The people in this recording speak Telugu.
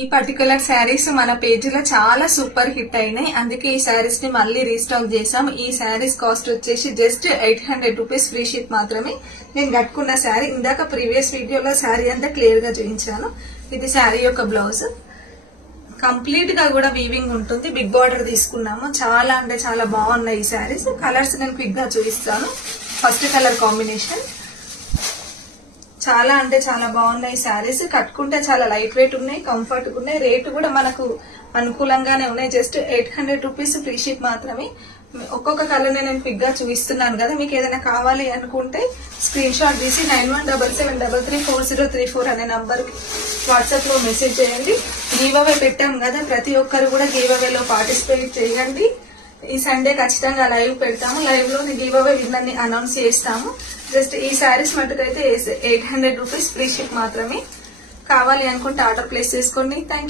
ఈ పర్టికులర్ శారీస్ మన పేజీలో చాలా సూపర్ హిట్ అయినాయి. అందుకే ఈ శారీస్ ని మళ్ళీ రీస్టాక్ చేసాం. ఈ శారీస్ కాస్ట్ వచ్చేసి జస్ట్ 800 రూపీస్ ఫ్రీ షిప్ మాత్రమే. నేను కట్టుకున్న శారీ ఇందాక ప్రీవియస్ వీడియోలో శారీ అంతా క్లియర్ గా చూపించాను. ఇది శారీ యొక్క బ్లౌజ్. కంప్లీట్ గా కూడా వీవింగ్ ఉంటుంది. బిగ్ బార్డర్ తీసుకున్నాము. చాలా అంటే చాలా బాగున్నాయి ఈ శారీస్. కలర్స్ నేను క్విక్ గా చూపిస్తాను. ఫస్ట్ కలర్ కాంబినేషన్ చాలా అంటే చాలా బాగున్నాయి శారీస్. కట్టుకుంటే చాలా లైట్ వెయిట్ ఉన్నాయి, కంఫర్ట్ ఉన్నాయి. రేటు కూడా మనకు అనుకూలంగానే ఉన్నాయి. జస్ట్ 800 రూపీస్ ఫ్రీ షిప్ మాత్రమే. ఒక్కొక్క కలర్ నేను క్విక్ గా చూపిస్తున్నాను కదా. మీకు ఏదైనా కావాలి అనుకుంటే స్క్రీన్ షాట్ తీసి 9177334034 అనే నంబర్ కి వాట్సాప్ లో మెసేజ్ చేయండి. గివ్ అవే పెట్టాం కదా, ప్రతి ఒక్కరు కూడా గివ్ అవే లో పార్టిసిపేట్ చేయండి. ఈ సండే ఖచ్చితంగా లైవ్ పెడతాము. లైవ్ లో గివ్ అవే విన్నర్ ని అనౌన్స్ చేస్తాము. జస్ట్ ఈ శారీస్ మటుకైతే 800 రూపీస్ ఫ్రీ షిప్ మాత్రమే. కావాలి అనుకుంటే ఆర్డర్ ప్లేస్ చేసుకోండి. థ్యాంక్